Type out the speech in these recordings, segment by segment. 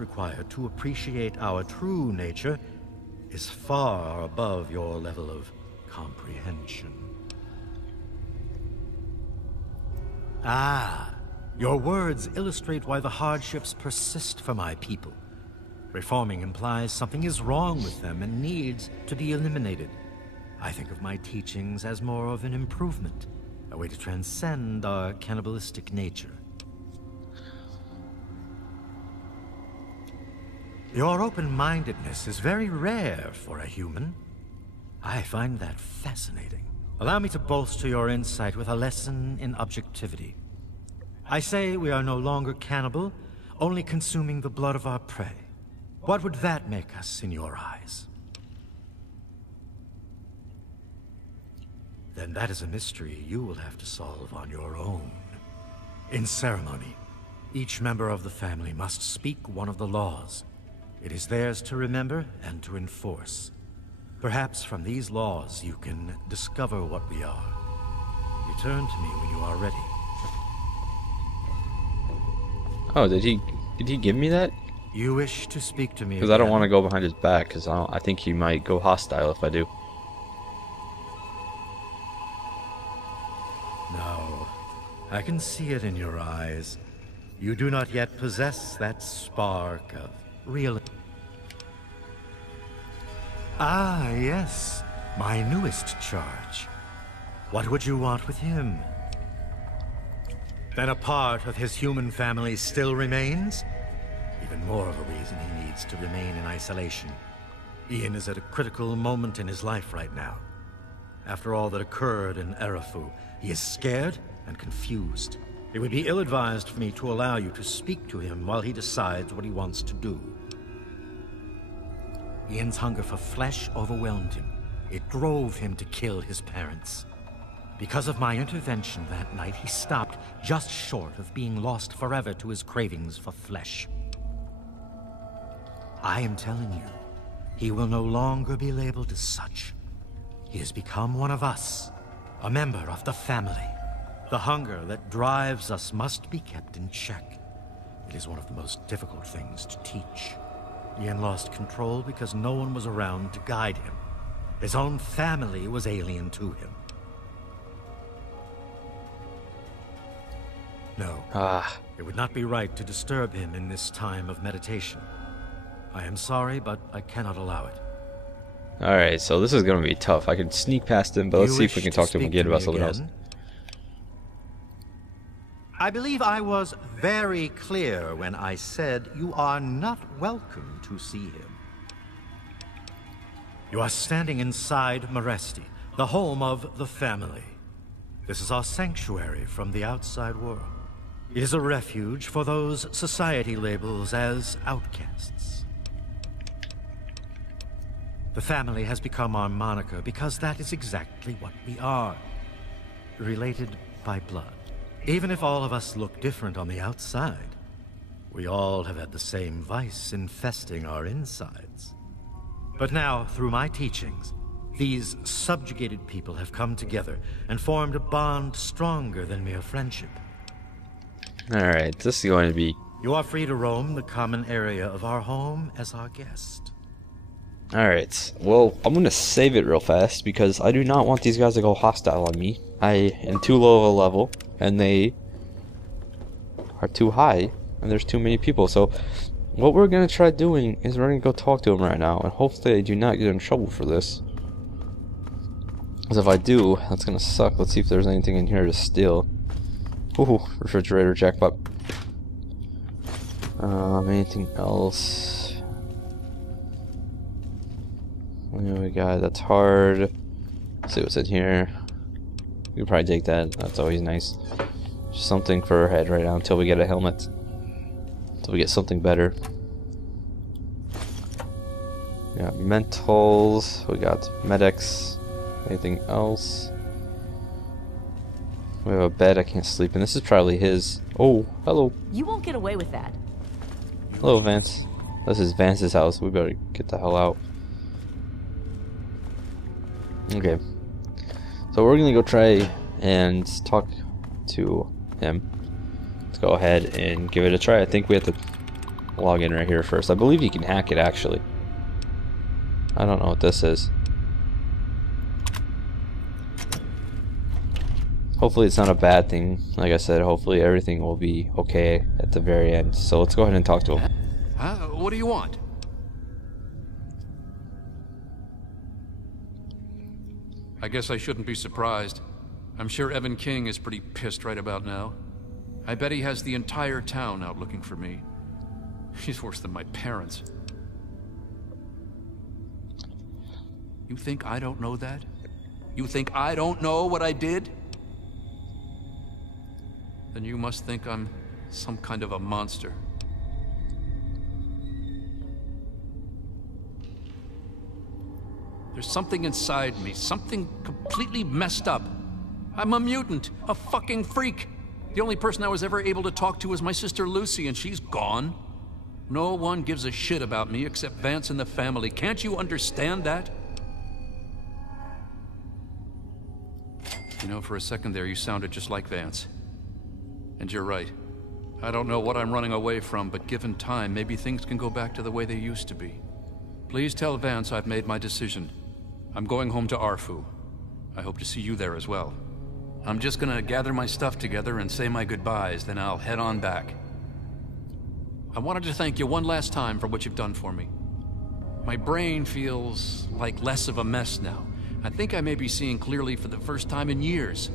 required to appreciate our true nature is far above your level of comprehension. Ah, your words illustrate why the hardships persist for my people. Reforming implies something is wrong with them and needs to be eliminated. I think of my teachings as more of an improvement, a way to transcend our cannibalistic nature. Your open-mindedness is very rare for a human. I find that fascinating. Allow me to bolster your insight with a lesson in objectivity. I say we are no longer cannibal, only consuming the blood of our prey. What would that make us in your eyes? Then that is a mystery you will have to solve on your own. In ceremony, each member of the family must speak one of the laws. It is theirs to remember and to enforce. Perhaps from these laws you can discover what we are. Return to me when you are ready. Oh, did he give me that? You wish to speak to me Because I don't want to go behind his back, because I think he might go hostile if I do. No, I can see it in your eyes. You do not yet possess that spark of real... Ah, yes, my newest charge. What would you want with him? Then a part of his human family still remains? Even more of a reason he needs to remain in isolation. Ian is at a critical moment in his life right now. After all that occurred in Erafu, he is scared and confused. It would be ill-advised for me to allow you to speak to him while he decides what he wants to do. Ian's hunger for flesh overwhelmed him. It drove him to kill his parents. Because of my intervention that night, he stopped just short of being lost forever to his cravings for flesh. I am telling you, he will no longer be labeled as such. He has become one of us, a member of the family. The hunger that drives us must be kept in check. It is one of the most difficult things to teach. Ian lost control because no one was around to guide him. His own family was alien to him. No, it would not be right to disturb him in this time of meditation. I am sorry, but I cannot allow it. Alright, so this is going to be tough. I can sneak past him, but let's see if we can talk to him again about something else. I believe I was very clear when I said you are not welcome to see him. You are standing inside Maresti, the home of the family. This is our sanctuary from the outside world. It is a refuge for those society labels as outcasts. The family has become our moniker because that is exactly what we are. Related by blood. Even if all of us look different on the outside, we all have had the same vice infesting our insides. But now, through my teachings, these subjugated people have come together and formed a bond stronger than mere friendship. Alright, this is going to be... You are free to roam the common area of our home as our guest. Alright, well, I'm going to save it real fast because I do not want these guys to go hostile on me. I am too low of a level, and they are too high, and there's too many people. So what we're going to try doing is we're going to go talk to them right now, and hopefully I do not get in trouble for this. Because if I do, that's going to suck. Let's see if there's anything in here to steal. Ooh, refrigerator jackpot. Anything else? We got that's hard. Let's see what's in here. We can probably take that. That's always nice. Just something for our head right now until we get a helmet. Until we get something better. We got mentals. We got medics. Anything else? We have a bed I can't sleep in. This is probably his. Oh, hello. You won't get away with that. Hello, Vance. This is Vance's house. We better get the hell out. Okay. So we're gonna go try and talk to him. Let's go ahead and give it a try. I think we have to log in right here first. I believe you can hack it, actually. I don't know what this is. Hopefully it's not a bad thing. Like I said, hopefully everything will be okay at the very end. So let's go ahead and talk to him. What do you want? I guess I shouldn't be surprised. I'm sure Evan King is pretty pissed right about now. I bet he has the entire town out looking for me. He's worse than my parents. You think I don't know that? You think I don't know what I did? Then you must think I'm some kind of a monster. There's something inside me, something completely messed up. I'm a mutant, a fucking freak. The only person I was ever able to talk to was my sister Lucy, and she's gone. No one gives a shit about me except Vance and the family. Can't you understand that? You know, for a second there, you sounded just like Vance. And you're right. I don't know what I'm running away from, but given time, maybe things can go back to the way they used to be. Please tell Vance I've made my decision. I'm going home to Arfu. I hope to see you there as well. I'm just gonna gather my stuff together and say my goodbyes, then I'll head on back. I wanted to thank you one last time for what you've done for me. My brain feels like less of a mess now. I think I may be seeing clearly for the first time in years.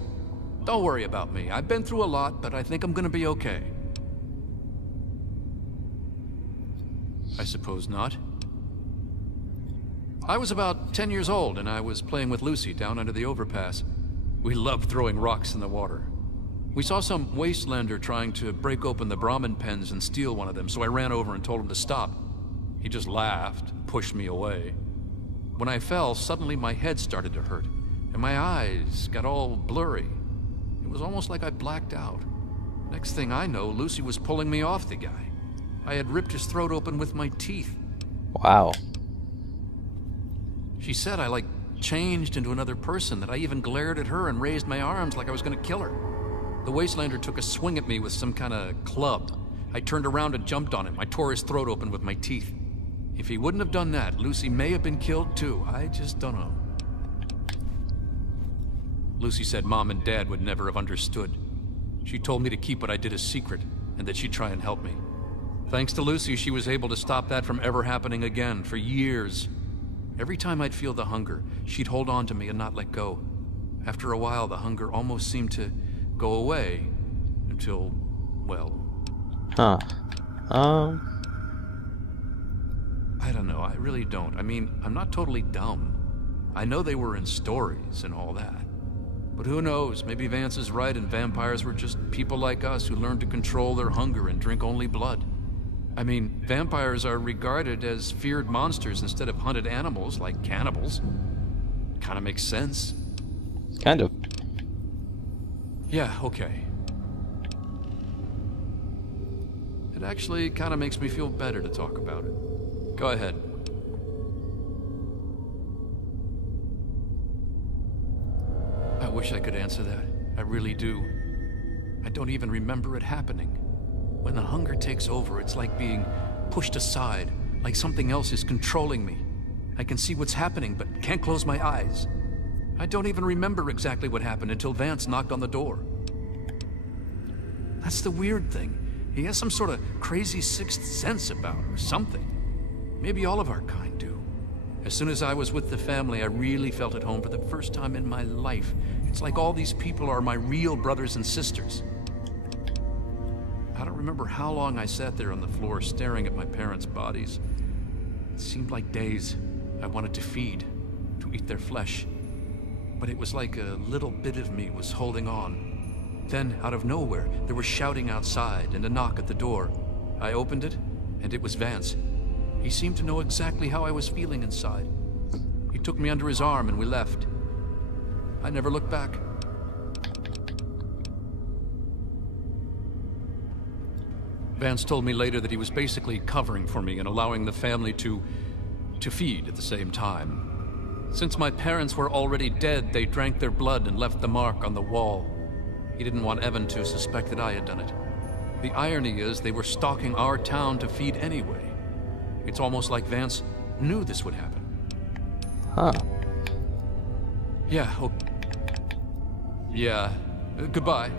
Don't worry about me. I've been through a lot, but I think I'm gonna be okay. I suppose not. I was about 10 years old, and I was playing with Lucy down under the overpass. We loved throwing rocks in the water. We saw some wastelander trying to break open the Brahmin pens and steal one of them, so I ran over and told him to stop. He just laughed and pushed me away. When I fell, suddenly my head started to hurt, and my eyes got all blurry. It was almost like I blacked out. Next thing I know, Lucy was pulling me off the guy. I had ripped his throat open with my teeth. Wow. She said I, changed into another person, that I even glared at her and raised my arms like I was gonna kill her. The wastelander took a swing at me with some kind of club. I turned around and jumped on him. I tore his throat open with my teeth. If he wouldn't have done that, Lucy may have been killed too. I just don't know. Lucy said Mom and Dad would never have understood. She told me to keep what I did a secret, and that she'd try and help me. Thanks to Lucy, she was able to stop that from ever happening again for years. Every time I'd feel the hunger, she'd hold on to me and not let go. After a while, the hunger almost seemed to go away, until, well... Huh. I don't know, I really don't. I mean, I'm not totally dumb. I know they were in stories and all that. But who knows, maybe Vance is right and vampires were just people like us who learned to control their hunger and drink only blood. I mean, vampires are regarded as feared monsters instead of hunted animals like cannibals. Kinda makes sense. Kind of. Yeah, okay. It actually kinda makes me feel better to talk about it. Go ahead. I wish I could answer that. I really do. I don't even remember it happening. When the hunger takes over, it's like being pushed aside, like something else is controlling me. I can see what's happening, but can't close my eyes. I don't even remember exactly what happened until Vance knocked on the door. That's the weird thing. He has some sort of crazy sixth sense about her, or something. Maybe all of our kind do. As soon as I was with the family, I really felt at home for the first time in my life. It's like all these people are my real brothers and sisters. I don't remember how long I sat there on the floor staring at my parents' bodies. It seemed like days. I wanted to feed, to eat their flesh. But it was like a little bit of me was holding on. Then, out of nowhere, there was shouting outside and a knock at the door. I opened it, and it was Vance. He seemed to know exactly how I was feeling inside. He took me under his arm and we left. I never looked back. Vance told me later that he was basically covering for me and allowing the family to feed at the same time. Since my parents were already dead, they drank their blood and left the mark on the wall. He didn't want Evan to suspect that I had done it. The irony is they were stalking our town to feed anyway. It's almost like Vance knew this would happen. Huh. Yeah, goodbye.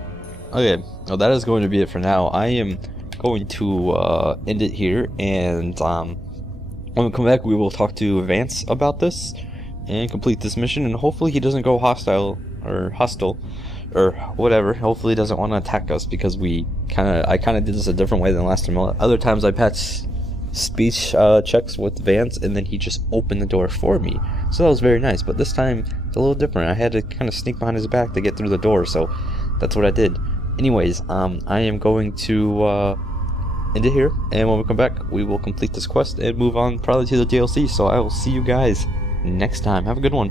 Okay, well that is going to be it for now. I am going to end it here, and when we come back we will talk to Vance about this and complete this mission, and hopefully he doesn't go hostile or whatever. Hopefully he doesn't want to attack us, because I kind of did this a different way than last time. Other times I passed speech checks with Vance and then he just opened the door for me, so that was very nice. But this time it's a little different. I had to kind of sneak behind his back to get through the door, so that's what I did. Anyways, I am going to end it here, and when we come back we will complete this quest and move on probably to the DLC. So I will see you guys next time. Have a good one.